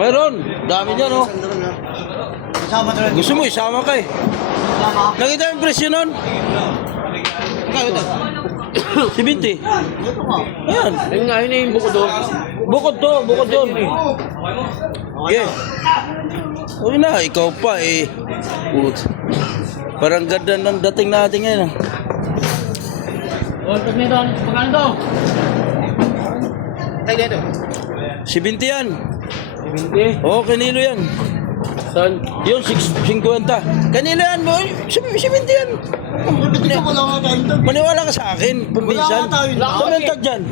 Mayroon. Dami dyan, oh. Sama talaga. Gusto mo, isama ka eh. Nakita yung presyo nun? Kaya ito. 70. Ito nga. Ayan. Ayun nga, yun yung bukod doon. Bukod doon. Yeah. Uy na, ikaw pa eh. Parang ganda ng dating natin ngayon. Ah. Oh, pag nito, magkano to? Tayo dito. 70 yan. 20. Oo, kanilo yan. Saan? Yun, 50. Kanilo yan, boy. 70 yan. Hindi ko wala nga tayo ito. Maniwala ka sa akin, pumbisan. Wala ka tayo. Saan ang tag dyan?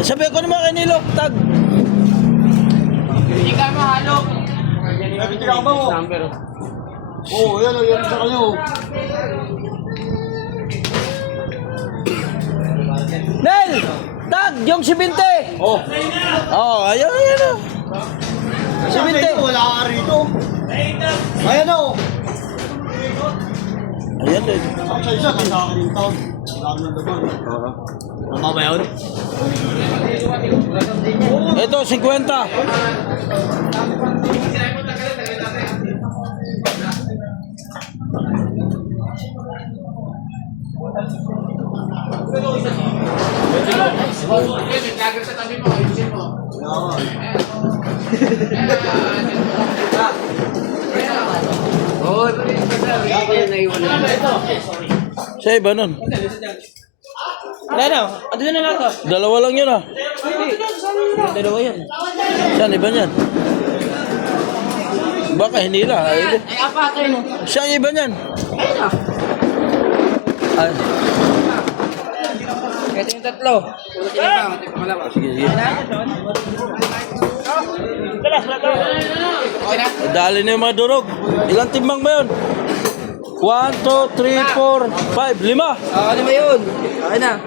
Sabi ko naman kanilo, tag. Hindi ka mahalo. Hindi ka ba mo? Number. Oo, yan sa kanyo. Nel! Tag! Yung 70! Oh. Oh, ayan. Sabi ko, wala ka rito. Ayan o. Ayan din. Sa isa, kasa akin yung taon. Wala ka ng daban. Tama ba yun? Ito, 50. Oo, yan naiwan na. Sa iba nun. Wala na, ano na lang to? Dalawa lang yun ah. Dalawa yan. Saan iba niyan? Baka hinila. Ay, apat yun. Saan iba niyan? Ayun na. Ay, Ito yung tatlo. sige. Dali na yung mga durog. Ilang timbang ba yun? 1, 2, 3, 4, 5, 5. Ano ba yun? Okay na.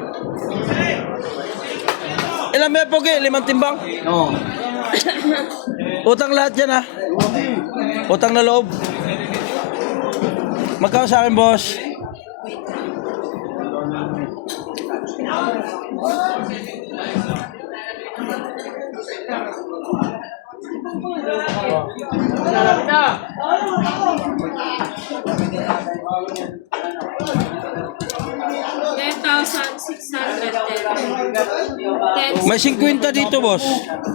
Ilang may pogi? 5 timbang? Oo. Utang lahat yan ha. Utang na loob. Magkano sa akin, boss? May 50 dito, boss.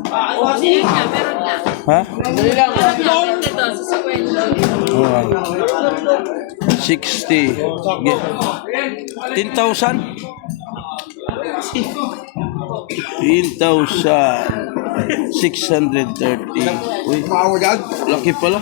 Meron na. Ha? Dali lang. Meron na dito sa 60. 10,000? 10,630. Uy, laki pala.